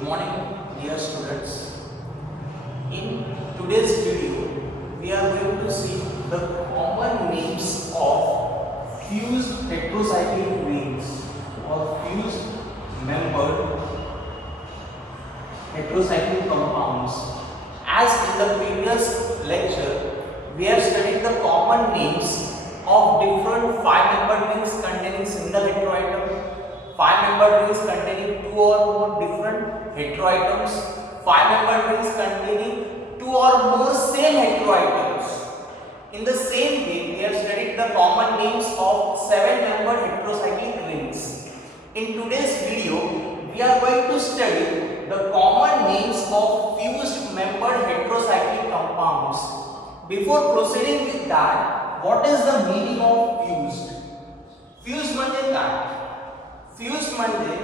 Good morning, dear students. In today's video, we are going to see the common names of fused heterocyclic rings or fused membered heterocyclic compounds. As in the previous lecture, we have studied the common names of different 5-membered rings containing single heteroatom, 5-membered rings containing 2 or more different heteroatoms, 5-membered rings containing 2 or more same heteroatoms. In the same way, we have studied the common names of 7-membered heterocyclic rings. In today's video, we are going to study the common names of fused membered heterocyclic compounds. Before proceeding with that, what is the meaning of fused? Fused म्हणजे काय? Fuse म्हणजे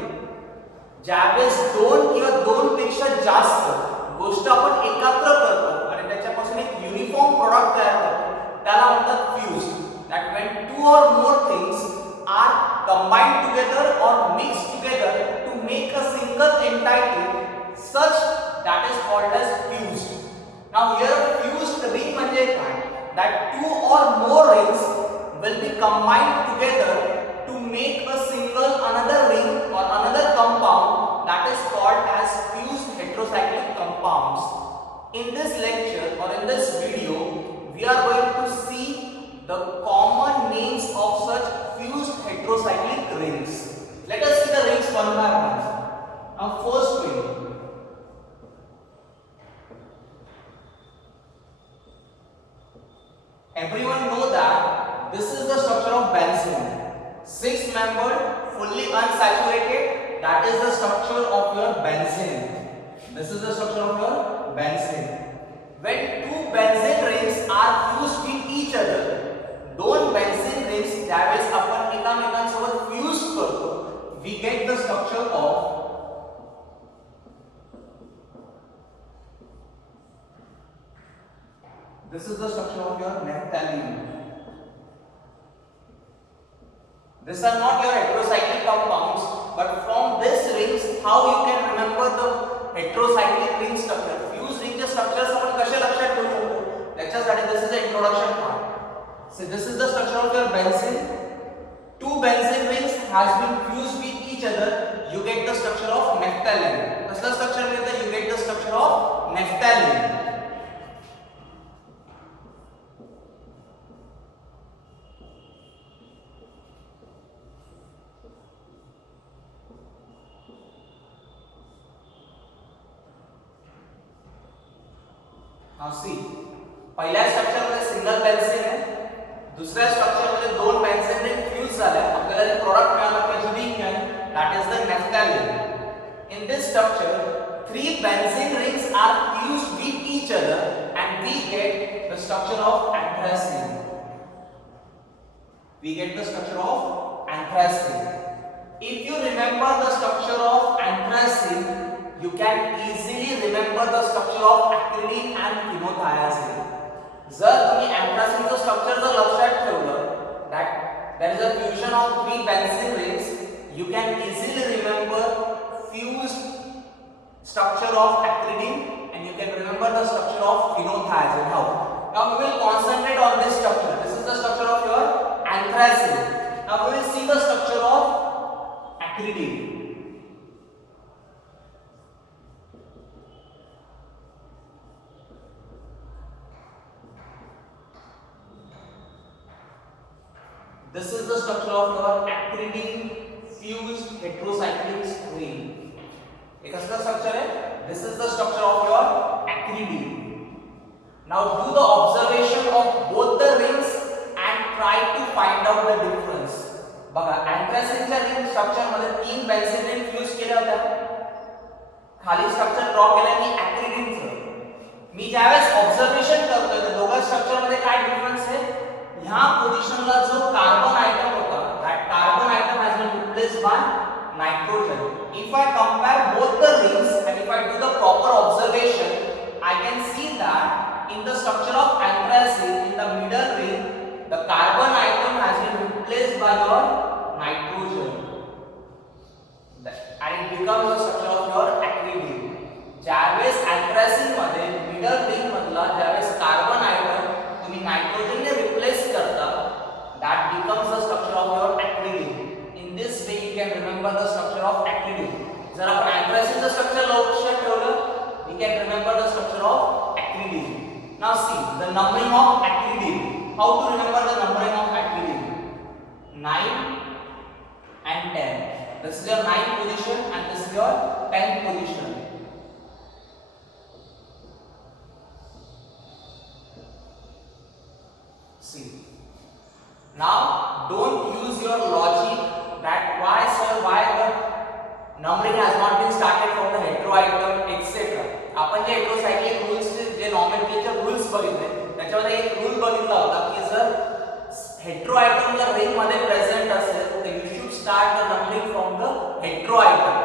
ज्यावेळेस दोन किंवा दोन पेक्षा जास्त गोष्ट आपण एकत्र करतो आणि त्याच्यापासून एक युनिफॉर्म प्रॉडक्ट तयार करतो त्याला म्हणतात fused. That when two or more things are combined together or mixed together to make a single entity such that is called as fused. Now here fused ring म्हणजे काय? That two or more rings will be combined together to make a single another ring or another compound that is called as fused heterocyclic compounds. In this lecture or in this video, we are going to see the common names of such fused heterocyclic rings. Let us see the rings one by one. Now first ring. Everyone know that this is the structure of benzene. 6-membered, fully unsaturated. That is the structure of your benzene. This is the structure of your benzene. When two benzene rings are fused with each other, दोन benzene rings ज्यावेळेस आपण एकामेकांसोबत fuse करतो, we get the structure of this is the structure of your naphthalene. These are not your heterocyclic compounds, but from this rings, how you can remember the heterocyclic ring structure? Fused ring structures आपण कसे लक्षात ठेवू शकतो? त्याच्यासाठी this is the introduction part. So this is the structure of your benzene. Two benzene rings has been fused with each other. You get the structure of naphthalene. कसला structure मिळतं? You get the structure of naphthalene. Now see, पहिल्या structure मध्ये single benzene आहे, दुसऱ्या structure मध्ये दोन benzene ring fuse झाले, आपल्याला जे प्रोडक्ट मिळालं त्याची रिंग आहे, that is the naphthalene. In this structure, 3 benzene rings are fused with each other and we get the structure of anthracene. We get the structure of anthracene. If you remember the structure of anthracene, you can easily remember the structure of acridine and phenothiazine. जर तुम्ही anthracene चं structure जर लक्षात ठेवलं, that there is a fusion of 3 benzene rings, you can easily remember fused structure of acridine and you can remember the structure of phenothiazine. Now we will concentrate on this structure. This is the structure of your anthracene. Now we will see the structure of acridine. This is the structure of your acridine fused heterocyclic ring. एक कसला structure है? This is the structure of your acridine. Now do the observation of both the rings and try to find out the difference. बघा anthracene च्या ring structure मध्ये 3 benzene ring fuse केल्या होत्या. खाली structure draw केलं मी acridine चं. मी ज्यावेळेस observation करतोय तर दोघा स्ट्रक्चर मध्ये काय डिफरन्स आहे? ह्या पोझिशनला जो कार्बन आयटम होता, that carbon atom has been replaced by nitrogen. If I compare both the rings and if I do the proper observation, I can see that in the structure of anthracene, in the middle ring, the carbon atom has been replaced by your nitrogen, and it becomes the structure of your acridine. becomes the structure of your acridine. In this way you can remember the structure of acridine. जर आपण anthracene structure लक्षात ठेवलं, we can remember the structure of acridine. Now see the numbering of acridine. How to remember the numbering of acridine? 9 and 10. This is your 9th position and this is your 10th position. See. Now don't use your logic that why sir, why the numbering has not been started from the hetero item etc. आपण जे heterocyclic rules जे nomenclature rules बघितले त्याच्यामध्ये एक rule बघितला होता की जर hetero item जर ring मध्ये प्रेझेंट असेल तर you should start the numbering from the hetero item.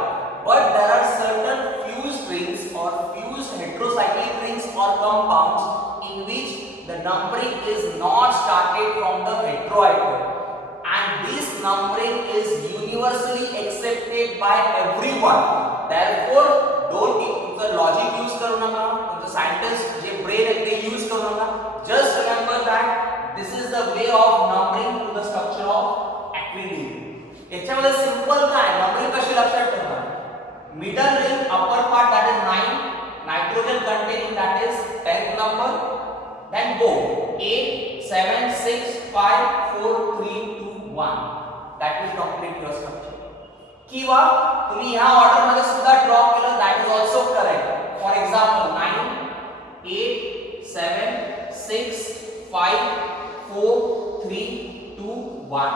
But there are certain fused rings or fused heterocyclic rings or compounds in which the numbering is not started from the hetero item. And this numbering is universally accepted by everyone. Therefore, don't use the logic use करू नका, the scientist J brain आहे ते use करू नका. Just remember that this is the way of numbering to the structure of acridine. याच्यामध्ये simple काय numbering कशी लक्षात ठेवणार? Middle ring, upper part that is 9, nitrogen containing that is 10th number. Then go 8, 7, 6, 5, 4, 3, 2, 1. That will complete your structure. किंवा तुम्ही ह्या order मध्ये सुद्धा ड्रॉ केलं that is also correct. For example 9, 8, 7, 6, 5, 4, 3, 2, 1.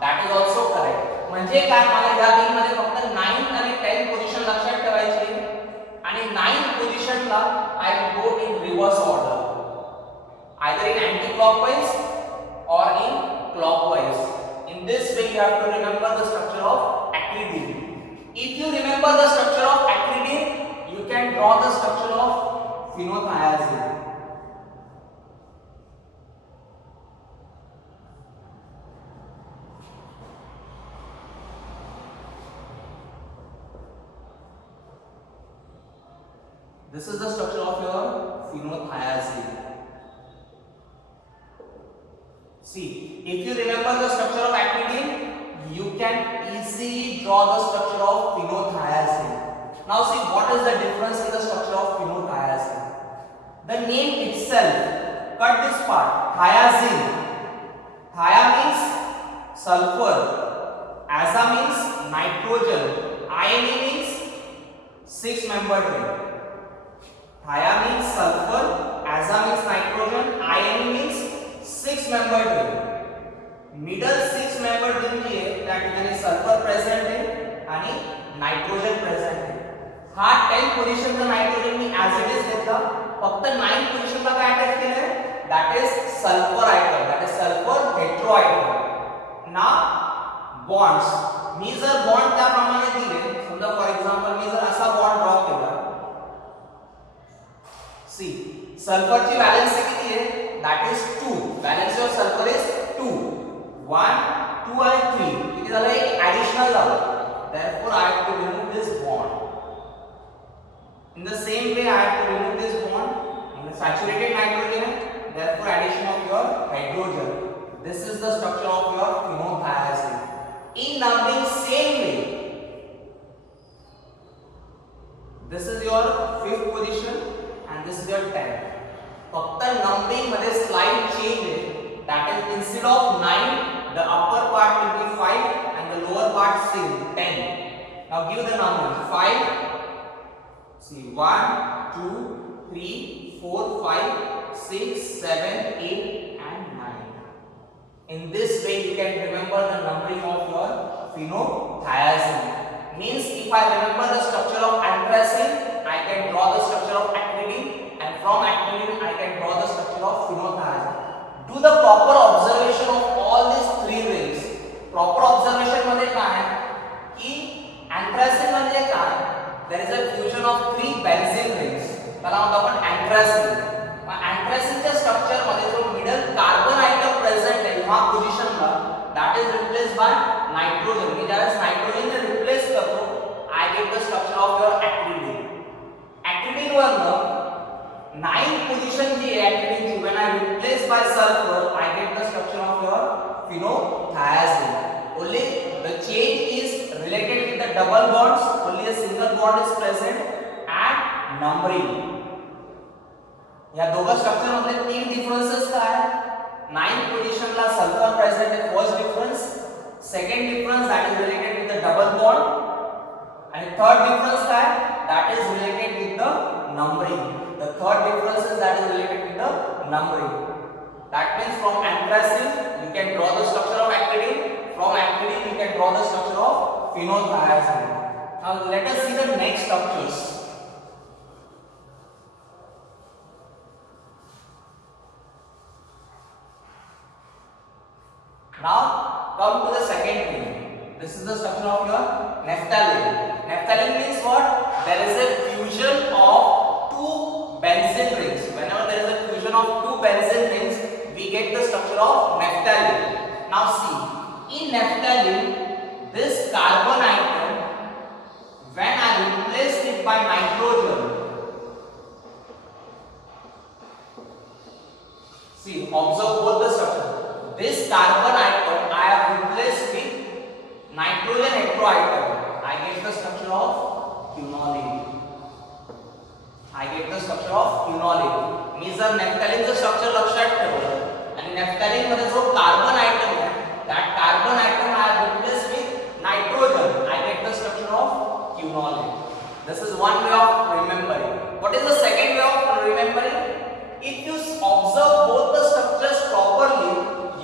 That is also correct. म्हणजे काय मला या तीन मध्ये फक्त 9th आणि 10th पोझिशन लक्षात ठेवायची आणि 9th पोझिशनला I will go in reverse order. Either in anti-clockwise or in clockwise. In this way you have to remember the structure of acridine. If you remember the structure of acridine, you can draw the structure of phenothiazine. This is the structure of your phenothiazine. See, if you remember the structure of acridine, you can easily draw the structure of phenothiazine. Now see what is the difference in the structure of phenothiazine. The name itself, cut this part, thiazine. Thia means sulfur, aza means nitrogen, ione means 6-membered ring. Thia means sulfur, aza means nitrogen, ione means 6-membered ring. Middle 6-membered ring जी आहे त्या ठिकाणी sulphur present आहे आणि nitrogen present आहे. हा 10th पोझिशनचा nitrogen मी as it is घेतला, फक्त 9th पोझिशनला काय अटॅच केलंय that is sulphur atom, that is sulphur hetero atom. ना बॉन्ड्स मी जर बॉन्ड त्याप्रमाणे दिले, समजा फॉर एक्झाम्पल मी जर असा बॉन्ड ड्रॉ केला, सी सल्फरची व्हॅलेन्सी किती आहे that is 2. Valence of sulfur is 2. 1, 2 and 3. It is like additional झालं. Therefore, I have to remove this bond. In the same way, I have to remove this bond. In the saturated nitrogen, therefore addition of your hydrogen. This is the structure of your phenothiazine. In numbering, same way. This is your 5th position and this is your 10th. फक्त numbering मध्ये slide change आहे, that is instead of 9 the upper part will be 5 and the lower part same 10. Now give the numbers 5, see 1, 2, 3, 4, 5, 6, 7, 8 and 9. In this way you can remember the numbering of your phenothiazine. Means if I remember the structure of anthracene, I can draw the structure of acridine. And from acridine I can draw the structure of phenothiazine. Do the proper observation of all these 3 rings. Proper observation मध्ये काय आहे की anthracene म्हणजे काय, there is a fusion of 3 benzene rings. त्याला म्हणतो आपण anthracene. anthracene च्या स्ट्रक्चर मध्ये जो मिडल कार्बन आयटम प्रेझेंट आहे ह्या पोझिशनला that is replaced by nitrogen. मी ज्यावेळेस नायट्रोजन ने रिप्लेस करतो I get the structure of your acridine. acridine वरनं 9th position जी है acridine when I replace by sulfur I get the structure of your phenothiazine. Only the change is related with the double bonds. Only a single bond is present and numbering. या दोघं structure मध्ये तीन differences काय आहे 9th पोझिशनला sulphur present आहे first difference second difference that is related with the double bond आणि third difference काय that is related with the numbering the third difference is that is related with the numbering that means from anthracene you can draw the structure of actinium from actinium you can draw the structure of phenothiazine. Now let us see the next structures. Now come to the second thing. This is the structure of your naphthalene. Naphthalene means what? There is a fusion of two benzene rings. Whenever there is a fusion of two benzene rings, we get the structure of naphthalene. Now see, in naphthalene, this carbon atom, when I replace it by nitrogen, see, observe both the structure. This carbon atom I have replaced with nitrogen heteroatom. I get the structure of quinoline. I get the structure of quinoline. मी जर नॅफ्थॅलिनचं structure लक्षात ठेवलं आणि naphthalene मध्ये जो carbon item आहे that carbon atom I have replaced with nitrogen. I get the structure of quinoline. This is one way of remembering. What is the second way of remembering? If you observe both the structures properly,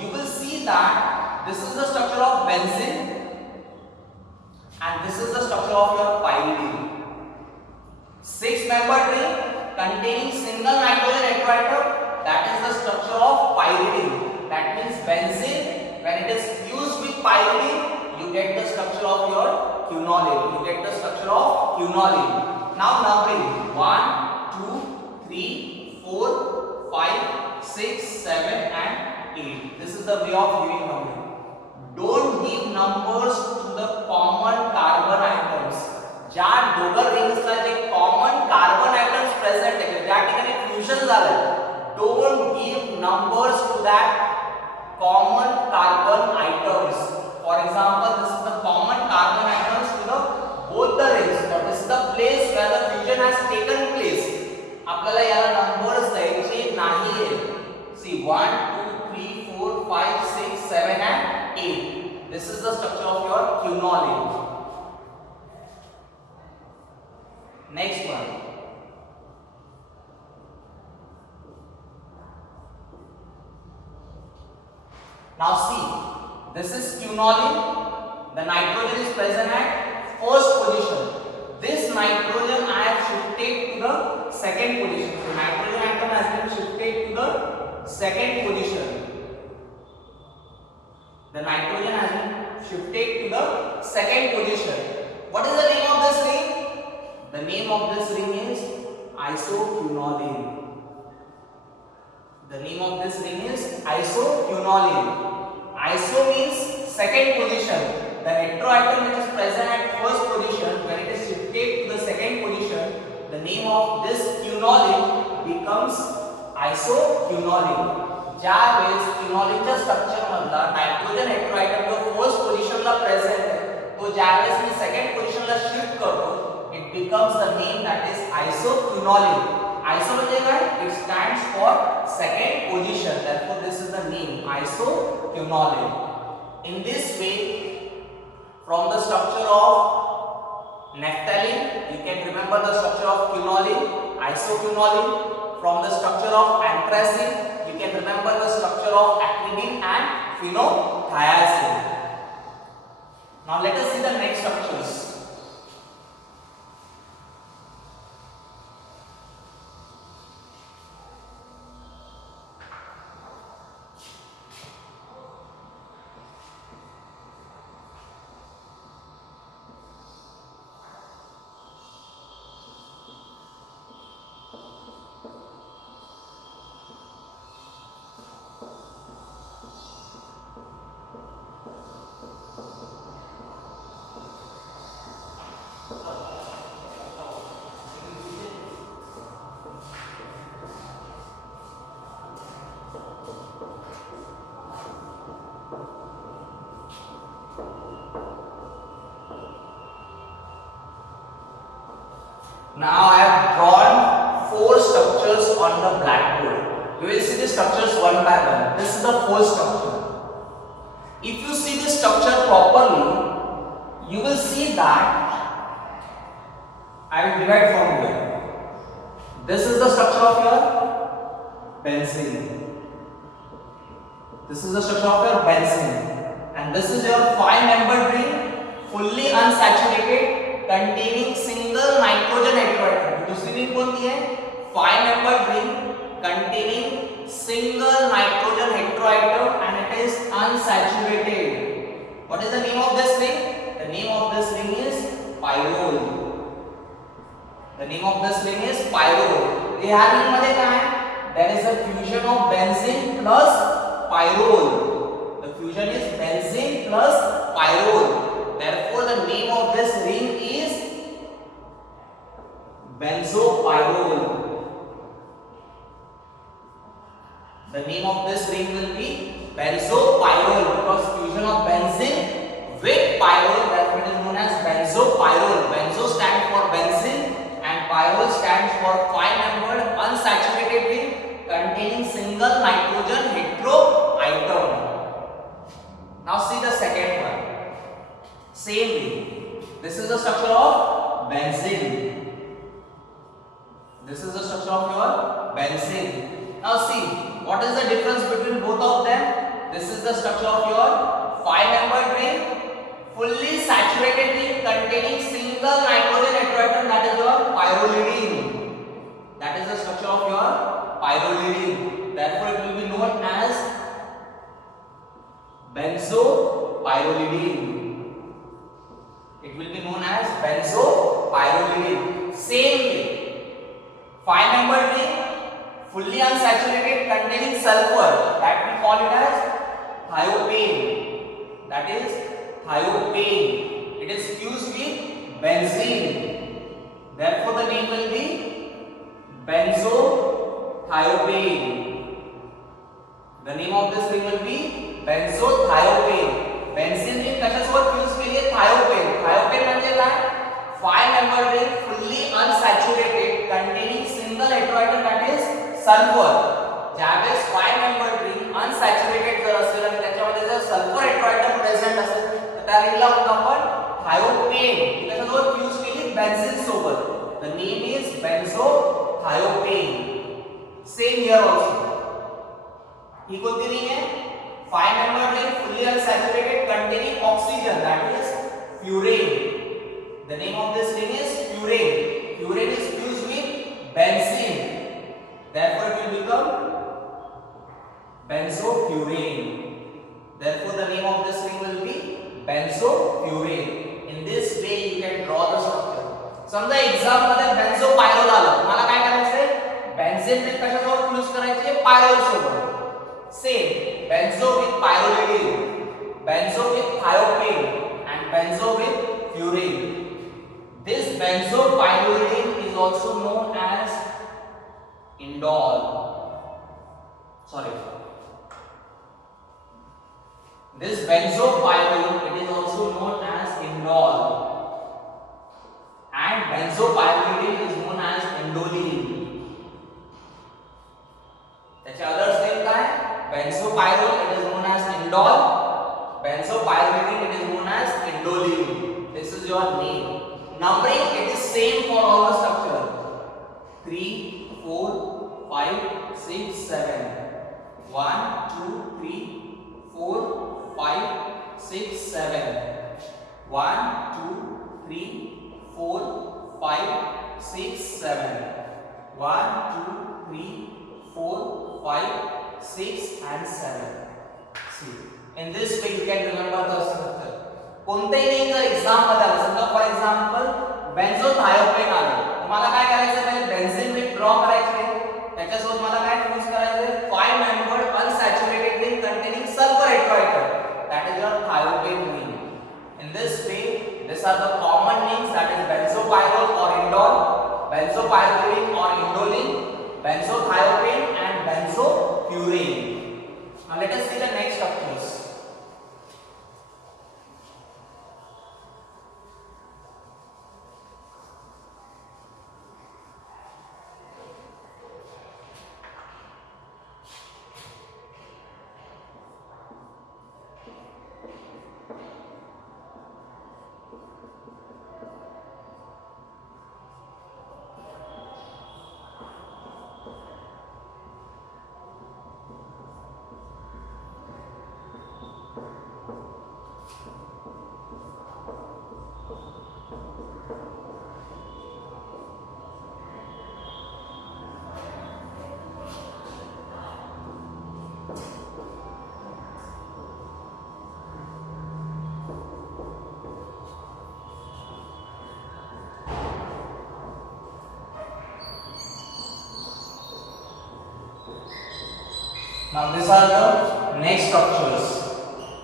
you will see that this is the structure of benzene and this is the structure of your pyridine. 6-membered ring containing single nitrogen heteroatom, that is the structure of pyridine. That means benzene, when it is fused with pyridine, you get the structure of your quinoline. You get the structure of quinoline. Now numbering 1, 2, 3, 4, 5, 6, 7 and 8. This is the way of giving numbering. Don't give numbers to the common carbon atoms. ज्या दोघं रिंग्सला जे common carbon items present आहेत ज्या ठिकाणी fusion झालं don't give numbers to that common carbon items. For example, this is the common carbon atoms to the both the rings, but this is the place where the fusion has taken place. आपल्याला याला numbers द्यायचे नाहीये. See 1 2 3 4 5 6 7 and 8. This is the structure of your quinoline. Next one. Now see, this is quinoline. The nitrogen is present at first position. This nitrogen I have shifted to the second position. So nitrogen atom has been shifted to the second position. The nitrogen has been shifted to the second position. What is the name of this ring? The name of this ring is isoquinoline. The name of this ring is isoquinoline. Iso means second position. The heteroatom which is present at first position, when it is shifted to the second position, the name of this quinoline becomes isoquinoline. ज्या वेळेस quinoline structure मधला nitrogen हेटेरोआयटम जो first पोझिशनला present आहे तो ज्या वेळेस मी second पोझिशनला शिफ्ट करतो it becomes the name that is isoquinoline. Iso म्हणजे काय? It stands for second position. Therefore this is the name isoquinoline. In this way, from the structure of naphthalene, you can remember the structure of quinoline, isoquinoline. From the structure of anthracene, you can remember the structure of actinium and phenothiazine. Now let us see the next structures. Now I have drawn 4 structures on the blackboard. We will see the structures one by one. This is the first structure. If you see the structure properly, you will see that I will divide from here. This is the structure of your benzene. This is the structure of your benzene. And this is your 5-membered ring, fully unsaturated, containing single nitrogen heteroatom. दूसरी ring कौन सी है? 5-membered ring containing single nitrogen heteroatom and it is unsaturated. What is the name of this ring? The name of this ring is pyrrole. The name of this ring is pyrrole. ये ह्या ring मध्ये काय आहे? There is a fusion of benzene plus pyrrole. The fusion is benzene plus pyrrole. Therefore, the name of this ring is benzopyrrole. The name of this ring will be benzopyrrole because fusion of benzene with pyrrole, therefore it is known as benzopyrrole. Benzo stands for benzene and pyrrole stands for 5-membered unsaturated ring containing single nitrogen heteroatom. Now see the second one. Same way. This is the structure of benzene. This is the structure of your benzene. Now see, what is the difference between both of them? This is the structure of your 5-membered ring, fully saturated ring containing single nitrogen heteroatom, that is your pyrrolidine. That is the structure of your pyrrolidine. Therefore, it will be known as benzopyrrolidine. It will be known as benzopyrrolidine. Same way, 5-membered ring, fully unsaturated, containing sulfur. That we call it as thiopane. That is thiopane. It is fused with benzene. Therefore, the name will be benzothiopane. The name of this ring will be benzothiopane. Benzene ring कशासोबत fuse केली आहे? thiopane. Thiopane म्हणजे काय? 5-membered ring, fully unsaturated, containing single heteroatom, that is sulfur. ज्यावेळेस 5-membered ring unsaturated जर असेल आणि त्याच्यामध्ये जर सल्फर हेटेरोएटम प्रेझेंट असेल तर त्या रिंगला म्हणतो आपण thiopane. त्याच्यासोबत फ्यूज केली बेन्झीन सोबत. The name is benzothiopane. Same here also. ही कोणती रिंग आहे? 5-membered ring, fully unsaturated, containing oxygen, that is furane. The name of this ring is furane. Furane is fused with benzene. Therefore, it will become benzofurane. Therefore, the name of this ring will be benzofurane. In this way, you can draw the structure. समजा exam मध्ये बेन्झोपायरोल आलं, मला काय करायचंय? Benzene ring कशासोबत fuse करायची? Pyrrole सोबत. Same, benzo with pyrrolidine, benzo with thiopane, and benzo with furane. This benzopyrrolidine is also known as indole. Sorry. This benzopyrrole, it is also known as indole, and benzopyrrolidine is known as indoline. त्याचे others name काय? Benzopyrrole, it is known as indole. Benzopyrrolidine, it is known as indoline. This is your name. Numbering, it is same for all the structure. 3, 4, 5, 6, 7. 1, 2, 3, 4, 5, 6, 7. 1, 2, 3, 4, 5, 6, 7. 1, 2, 3, 4, 5, 6 and 7. See, in this way you can remember the structure. कोणतेही नाही जर exam मध्ये आलं, समजा for example बेन्झोथायोपेन आलं, तुम्हाला काय करायचं आहे? बेन्झीन रिंग ड्रॉ करायची आहे, त्याच्यासोबत मला काय फ्यूज करायचं आहे? 5-membered unsaturated ring containing sulfur heteroatom, that is your thiopane ring. In this way, these are the common names, that is benzopyrrole or indole, benzopyrrolidine or indoline, benzothiopane and benzofurane. Now let us see the next structures. Now these are the next structures.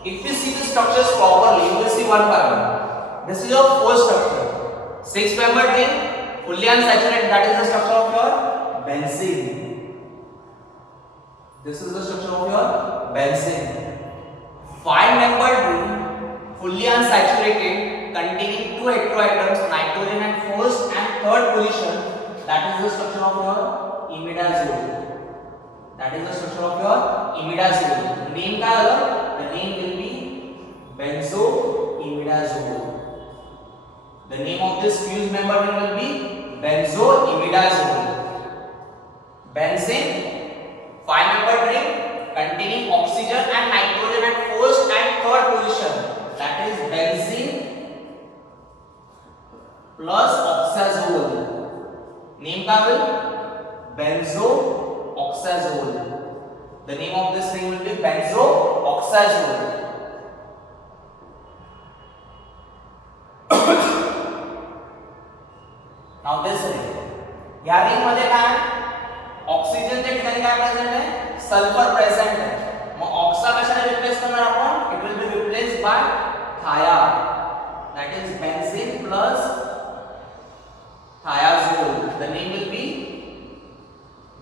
If you see the structures properly, you will see one by one. This is your first structure. 6-membered ring, fully unsaturated. That is the structure of your benzene. This is the structure of your benzene. 5-membered ring, fully unsaturated, containing 2 heteroatoms, nitrogen at first and third position. That is the structure of your imidazole. That is the structure of your imidazole. Name का अलग, the name will be benzoimidazole. The name of this fused member ring will be benzoimidazole. Benzene, 5-membered ring containing oxygen and nitrogen at first and third position. That is benzene plus oxazole. Name का will benzo oxazole. The name of this ring will be benzo-oxazole. Now this ring. या ring मध्ये काय ऑक्सिजनच्या ठिकाणी काय present आहे sulphur present आहे मग ऑक्सा कशाने replace करणार आपण it will be replaced by थाया that is benzene plus thiazole. The name will be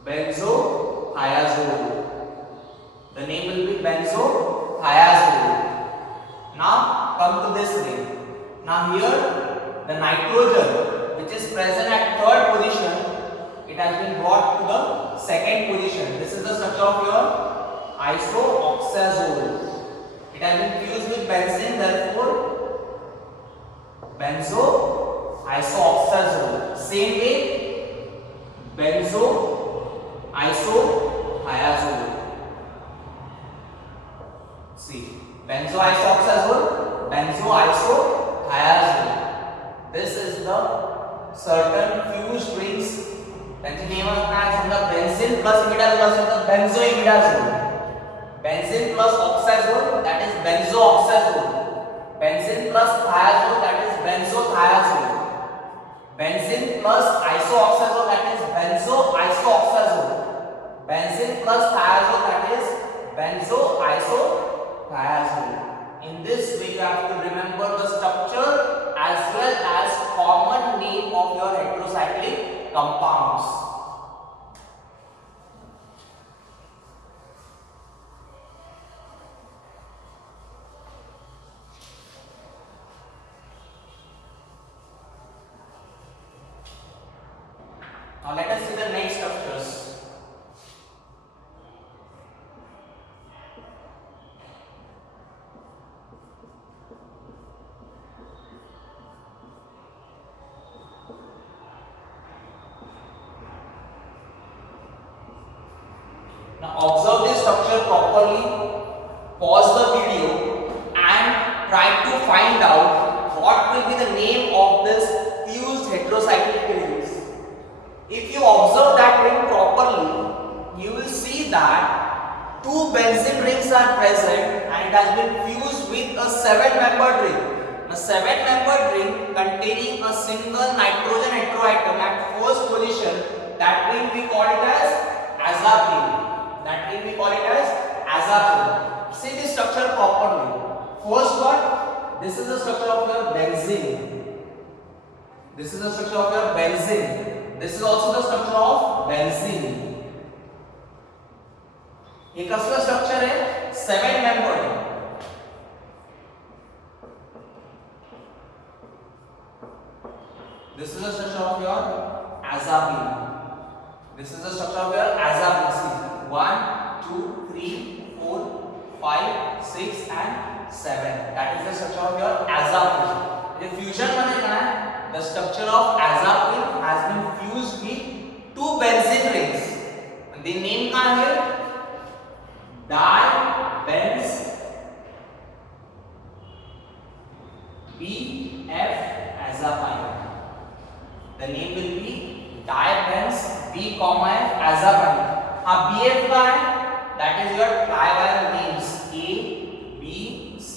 benzo-thiazole. The name will be benzo-thiazole. Now come to this ring. Now here the nitrogen which is present at third position, it has been brought to the second position. This is the structure of your isoxazole. It has been fused with benzene, therefore benzo-isoxazole. Same way benzo-isothiazole. See, benzo-isoxazole, benzo-isothiazole. This is the certain fused rings. त्यांची name काय समजा benzene plus imidazole असेल तर benzimidazole. Benzene plus oxazole that is benzo-oxazole. Benzene plus thiazole that is benzo-thiazole. Benzene plus isoxazole that is benzo-isoxazole. Benzene plus thiazole that is benzo-isothiazole. In this way you have to remember the structure as well as common name of your heterocyclic compounds. Now let us see the next structures. Now observe this structure properly, pause the video and try to find out what will be the name of this fused heterocyclic rings. If you observe that ring properly, you will see that 2 benzene rings are present and it has been fused with a 7-membered ring. A 7-membered ring containing a single nitrogen heteroatom at first position, that ring we call it as azapine. That ring we call it as azapine. See this structure properly. First one, this is the structure of your benzene. This is the structure of your benzene. This is also the structure of benzene. ये कसला structure है 7-membered. This is the structure of your azapine. This is the structure of your azapine. See, 1, 2, 3, 4, 5, 6 and 7. That is the structure of your azapine. The fusion मध्ये काय the structure of azapine has been fused with two benzene rings. The name काय आहे dibenz BF azapine. The name will be dibenz B,F azapine. BF का है that is your trivial names A, B, C,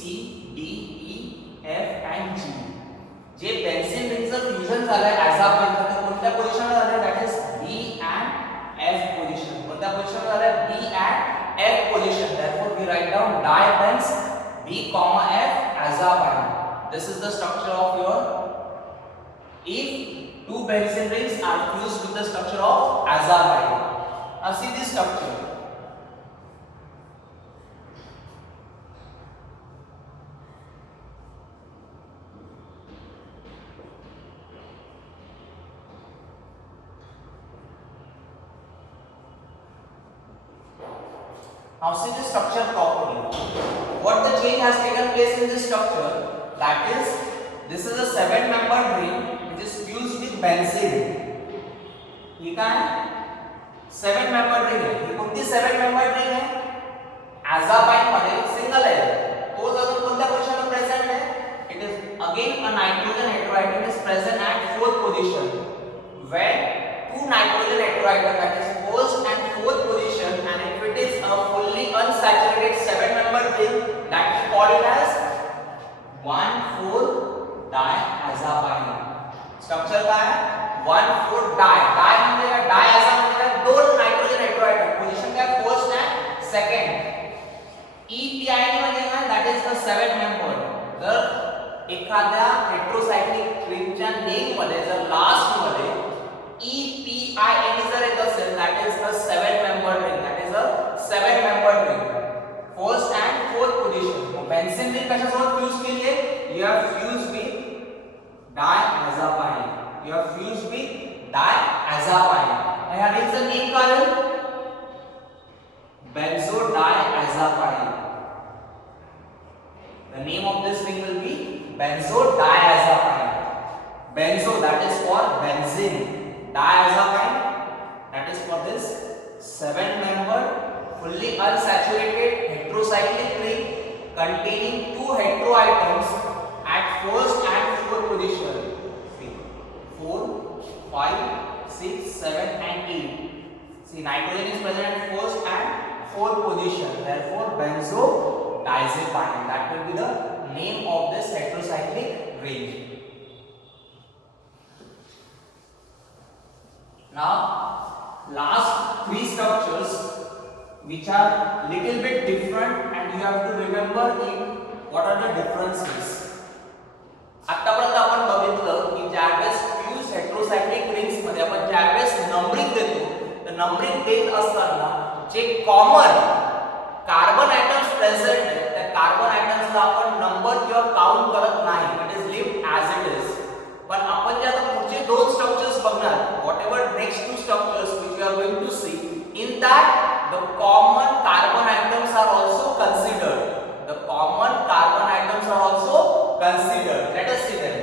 D, E, F and G. J benzene rings fusion झालाय azapine चा तर कोणत्या पोझिशनला झालाय that is B and F position. कोणत्या पोझिशनला झालाय B and F position. Therefore we write down dibenz B,F azapine. This is the structure of your if two benzene rings are fused with the structure of azapine. Now see this structure. Now see this structure properly. What the change has taken place in this structure? That is, this is a 7-membered ring which is fused with benzene. ठीक है? 7-membered ring है. ये कौन सी 7-membered ring है? Azapine मध्ये single है. तो अजून कोणत्या पोझिशन वर प्रेझेंट है? It is again a nitrogen heteroatom is present at 4th position. When two nitrogen heteroatom that is first and 4th position, and if it is a fully unsaturated 7-membered ring, that is called as 1,4-diazapine. Structure का है 1,4-di. Di म्हणजे काय? Diaza म्हणजे काय? दोन nitrogen heteroatom. Position काय? First and second. EPID म्हणजे काय? That is the 7-membered. जर एखाद्या हेटेरोसायक्लिक रिंगच्या नेम मध्ये जर लास्ट मध्ये EPID जर येत असेल that is a 7-membered ring. That is a 7-membered ring. First and 4th position. Benzene ring कशासोबत फ्यूज केली आहे? You have fused with diazapine. You have fused with diazapine. ह्या रिंगचं नेम काय आहे? benzodiazepine. The name of this ring will be benzodiazepine. Benzo that is for benzene. Diazepine that is for this 7-membered fully unsaturated heterocyclic ring containing two heteroatoms at first and 4th position. 4, 5, 6, 7 and 8. See, nitrogen is present at first and 4th position. Therefore, benzodiazepine. That will be the name of this heterocyclic ring. Now, last 3 structures which are little bit different, and you have to remember what are the differences. आतापर्यंत आपण बघितलं की ज्यावेळेस fuse हेटेरोसायक्लिक rings मध्ये आपण ज्यावेळेस numbering देतो तर नंबरिंग देत असताना जे कॉमन कार्बन ॲटम्स प्रेझेंट आहेत त्या कार्बन ॲटम्सला आपण नंबर किंवा काउंट करत नाही. It is lived as it is. पण आपण जे आता पुढचे 2 स्ट्रक्चर्स बघणार whatever next 2 structures which we are going to see, in that the common carbon atoms are also considered. The common carbon atoms are also considered. Let us see them.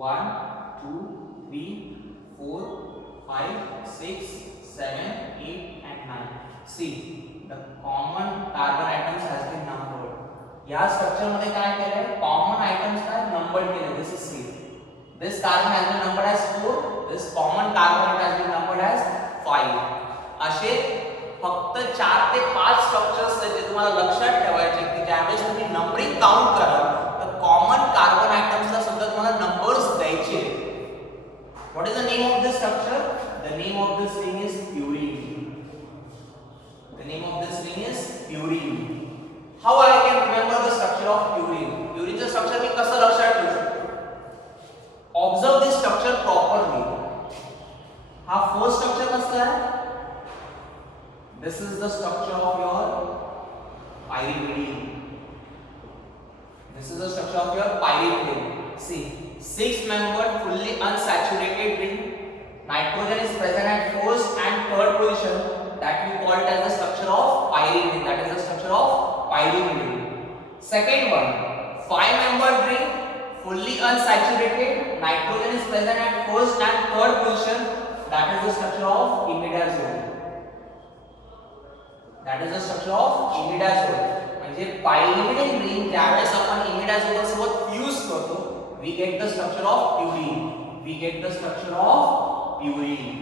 One, 2, 3, 4, 5, 6, 7, 8 and 9. See, the common carbon atoms has been numbered. या structure मध्ये काय केलंय? Common items काय numbered केले. This is 3. This carbon has been numbered as 4. This common carbon has been numbered as 5. असे फक्त 4 ते 5 structures आहेत जे तुम्हाला लक्षात ठेवायचे की ज्यावेळेस तुम्ही नंबरिंग काउंट कराल तर कॉमन कार्बन आयटम्सला सुद्धा तुम्हाला नंबर्स द्यायचे. What is the name of this structure? The name of this ring is purine. The name of this ring is purine. How I can remember the structure of purine? Purine चं structure मी कसं लक्षात ठेवू शकतो? Observe this structure properly. हा first structure कसं आहे? This is the structure of your pyrimidine. This is the structure of your pyrimidine. See, 6-membered fully unsaturated ring. Nitrogen is present at first and third position. That we call it as the structure of pyrimidine. That is the structure of pyrimidine. Second one, 5-membered ring, fully unsaturated. Nitrogen is present at first and third position. That is the structure of imidazole. That is the structure of imidazole. म्हणजे pyrimidine ring ज्यावेळेस आपण imidazole सोबत fuse करतो, we get the structure of purine. We get the structure of purine.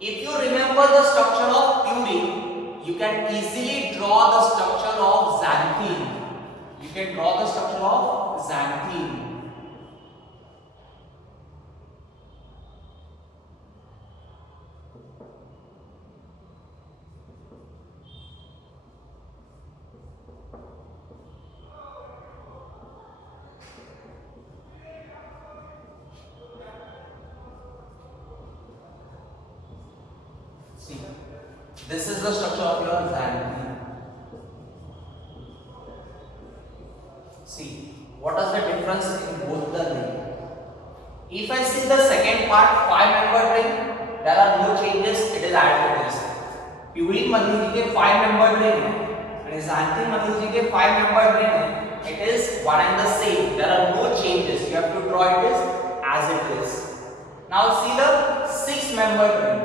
If you remember the structure of purine, you can easily draw the structure of xanthine. You can draw the structure of xanthine. See, this is the structure of your xanthine. See, what is the difference in both the ring? If I see the second part, 5-membered ring, there are no changes, it is as it is. Purine मध्ये जी के 5-membered ring है, and xanthine मध्ये जी के 5-membered ring है, it is one and the same. There are no changes. You have to draw it as it is. Now see the 6-membered ring.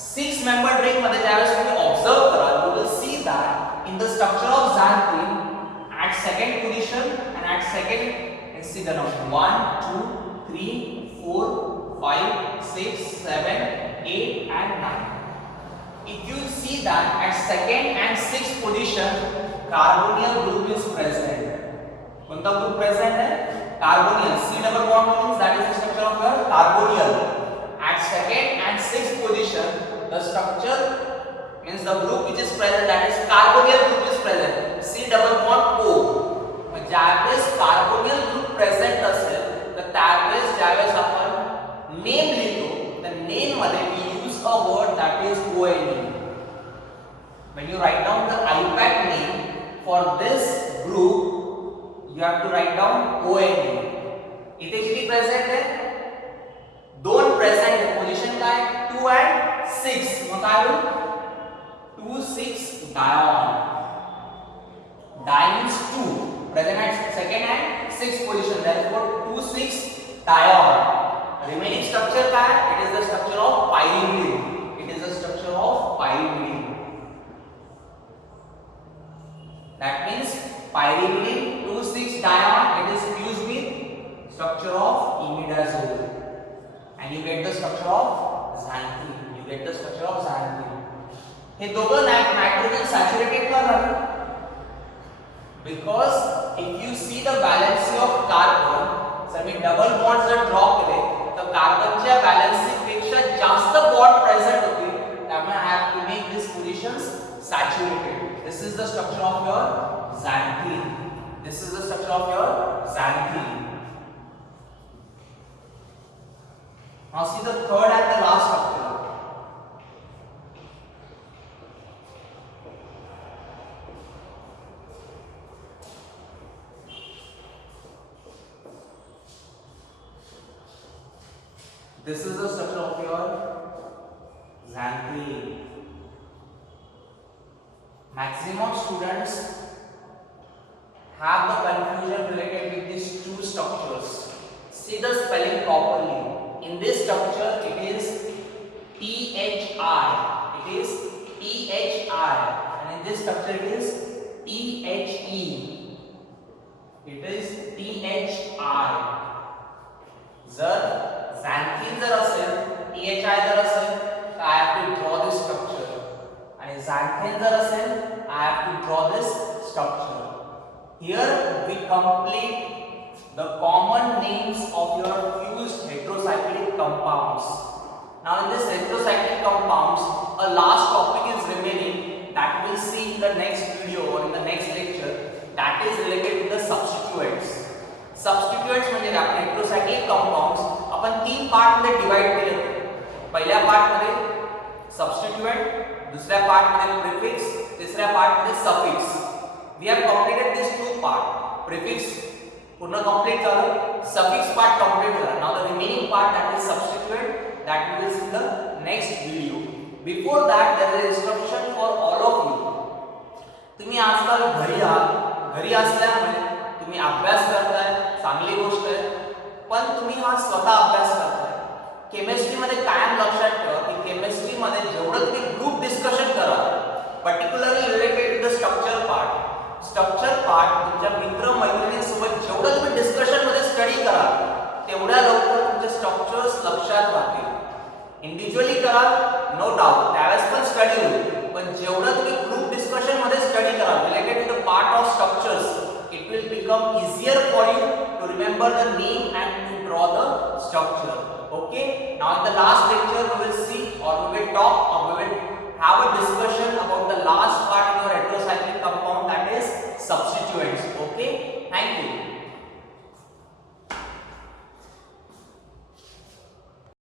6-membered ring मध्ये ज्यावेळेस तुम्ही observe कराल, you will see that in the structure of xanthine at second position and at second, let's see the number 1, 2, 3, 4, 5, 6, 7, 8 and 9. If you see that at second and sixth position, carbonyl group is present. कोणता group present है? Carbonyl. C double bond means that is the structure of your carbonyl. At second and sixth position, the structure means the group which is present, that is carbonyl group is present. C double bond O. ज्यावेळेस carbonyl group present असेल, तर त्यावेळेस ज्यावेळेस आपण name लिहितो, the name मध्ये we use a word that is ONE. When you write down the IUPAC name for this group, you have to write down ONE. इथे किती present है? दोन present है. Position काय? 2 and 6. मग काय होईल? 2, 6 dione. Di means 2. Present at second and sixth position. Therefore, 2, 6 dione. Remaining structure क्या है? It is the structure of pyrimidine. It is the structure of pyrimidine. That means pyrimidine 2, 6 dione. It is fused with structure of imidazole. And you get the structure of xanthine. You get the structure of xanthine. हे दोघं nitrogen saturated का झालं? Because if you see the valency of carbon, जर मी double bond जर draw केले, तर कार्बनच्या valency पेक्षा जास्त bond present होते. त्यामुळे I have to make these positions saturated. This is the structure of your xanthine. This is the structure of your xanthine. Now see the third and the last structure. This is the structure of your xanthine. Maximum students have the confusion related with these two structures. See the spelling properly. In this structure, it is THI. It is THI, and in this structure, it is THE. It is THI. जर xanthine जर असेल, THI जर असेल, I have to draw this structure. And xanthine जर असेल, I have to draw this structure. Here we complete the common names of your fused heterocyclic compounds. Now in this heterocyclic compounds, a last topic is remaining that we'll see in the next video or in the next lecture, that is related to the substituents. Substituents म्हणजे आपण heterocyclic compounds आपण तीन part मध्ये divide केले. पहिल्या part मध्ये substituent, दुसऱ्या part मध्ये prefix, तिसऱ्या पार्ट मध्ये suffix. We have completed these two parts. Prefix पूर्ण कंप्लीट झालं, सफिक्स पार्ट कंप्लीट झाला. Now the remaining part that is substituent that we will see the next video. Before that there is instruction for all of you. तुम्ही आजकाल घरी आहात, घरी असल्यामुळे तुम्ही अभ्यास करताय, चांगली गोष्ट आहे, पण तुम्ही हा स्वतः अभ्यास करताय. केमिस्ट्री मध्ये कायम लक्षात ठेवा की केमिस्ट्री मध्ये जेवढं तुम्ही ग्रुप डिस्कशन करा, particularly related to the structure part तुमच्या मित्र मैत्रिणींसोबत जेवढं तुम्ही डिस्कशन मध्ये स्टडी करा, तेवढ्या लवकर तुमचे स्ट्रक्चर्स लक्षात राहतील. इंडिव्हिज्युअली करा, नो डाऊट त्यावेळेस पण स्टडी होईल, पण जेवढं तुम्ही ग्रुप डिस्कशन मध्ये स्टडी करा related to the part of structures, it will become easier for you to remember the name and to draw the structure. Okay, now in the last lecture we will see, or we will talk, or we will have a discussion about the last part